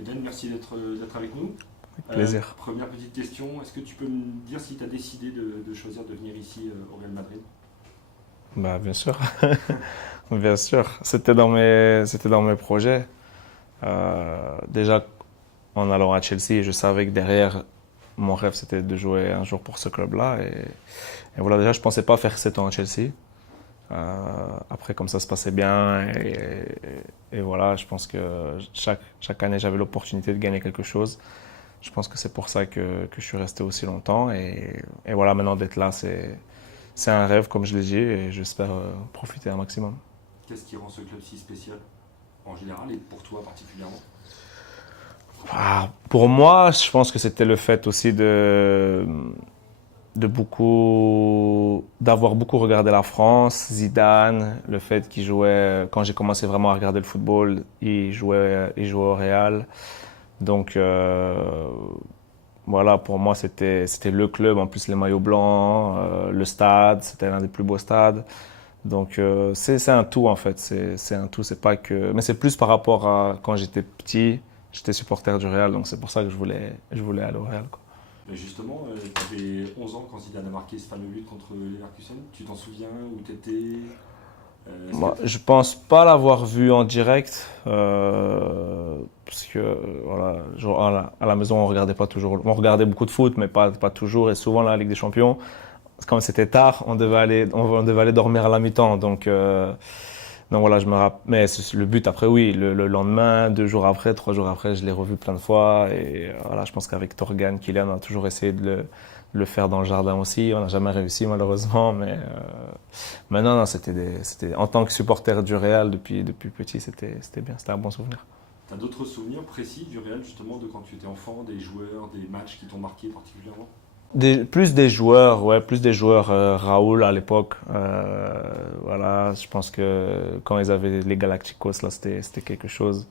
Eden, merci d'être avec nous. Avec plaisir. Première petite question, est-ce que tu peux me dire si tu as décidé de choisir de venir ici au Real Madrid? Bah, bien sûr. Bien sûr. C'était dans mes projets. Déjà, en allant à Chelsea, je savais que derrière, mon rêve, c'était de jouer un jour pour ce club-là. Et voilà, déjà, je pensais pas faire 7 ans à Chelsea. Après, comme ça se passait bien. Et voilà, je pense que chaque année, j'avais l'opportunité de gagner quelque chose. Je pense que c'est pour ça que je suis resté aussi longtemps. Et voilà, maintenant d'être là, c'est un rêve, comme je l'ai dit, et j'espère profiter un maximum. Qu'est-ce qui rend ce club si spécial en général et pour toi particulièrement? Pour moi, je pense que c'était le fait aussi d'avoir beaucoup regardé la France, Zidane, le fait qu'il jouait, quand j'ai commencé vraiment à regarder le football, il jouait au Real. Donc, voilà, pour moi, c'était le club. En plus, les maillots blancs, le stade, c'était l'un des plus beaux stades. Donc, c'est un tout, en fait. C'est un tout. C'est pas que, mais c'est plus par rapport à quand j'étais petit. J'étais supporter du Real, donc c'est pour ça que je voulais aller au Real, quoi. Mais justement, tu avais 11 ans quand Zidane a marqué ce fameux but contre Leverkusen. Tu t'en souviens où tu étais? Moi, je pense pas l'avoir vu en direct, parce que voilà, genre, à la maison on regardait pas toujours, on regardait beaucoup de foot, mais pas toujours, et souvent la Ligue des Champions, comme c'était tard, on devait aller dormir à la mi-temps, donc voilà, je me rappelle. Mais le but après, oui, le lendemain, 2 jours après, 3 jours après, je l'ai revu plein de fois, et voilà, je pense qu'avec Torgan, Kylian, on a toujours essayé de le faire dans le jardin aussi. On n'a jamais réussi malheureusement, mais non, en tant que supporter du Real depuis petit, c'était bien, c'était un bon souvenir. Tu as d'autres souvenirs précis du Real justement de quand tu étais enfant, des joueurs, des matchs qui t'ont marqué particulièrement? Plus des joueurs, ouais, plus des joueurs. Raoul à l'époque, voilà, je pense que quand ils avaient les Galacticos, là, c'était quelque chose.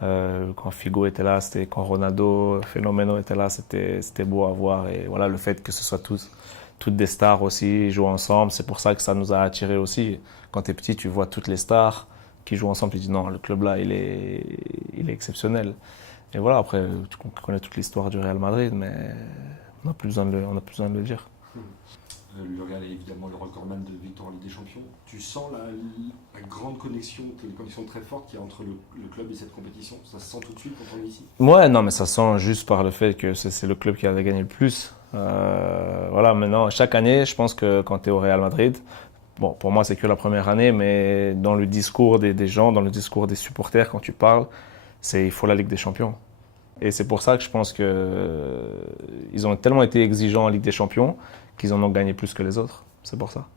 Quand Figo était là, quand Ronaldo, Fenomeno était là, c'était beau à voir. Et voilà, le fait que ce soit toutes des stars aussi, jouent ensemble, c'est pour ça que ça nous a attirés aussi. Quand tu es petit, tu vois toutes les stars qui jouent ensemble, tu dis non, le club là, il est exceptionnel. Et voilà, après, tu connais toute l'histoire du Real Madrid, mais on a plus besoin de le dire. Le Real est évidemment le recordman de victoire en Ligue des Champions. Tu sens la grande connexion, une connexion très forte qu'il y a entre le club et cette compétition. Ça se sent tout de suite quand on est ici. Ouais, non, mais ça sent juste par le fait que c'est le club qui avait gagné le plus. Voilà, maintenant, chaque année, je pense que quand tu es au Real Madrid, bon, pour moi, c'est que la première année, mais dans le discours des gens, dans le discours des supporters, quand tu parles, il faut la Ligue des Champions. Et c'est pour ça que je pense que ils ont tellement été exigeants en Ligue des Champions qu'ils en ont gagné plus que les autres. C'est pour ça.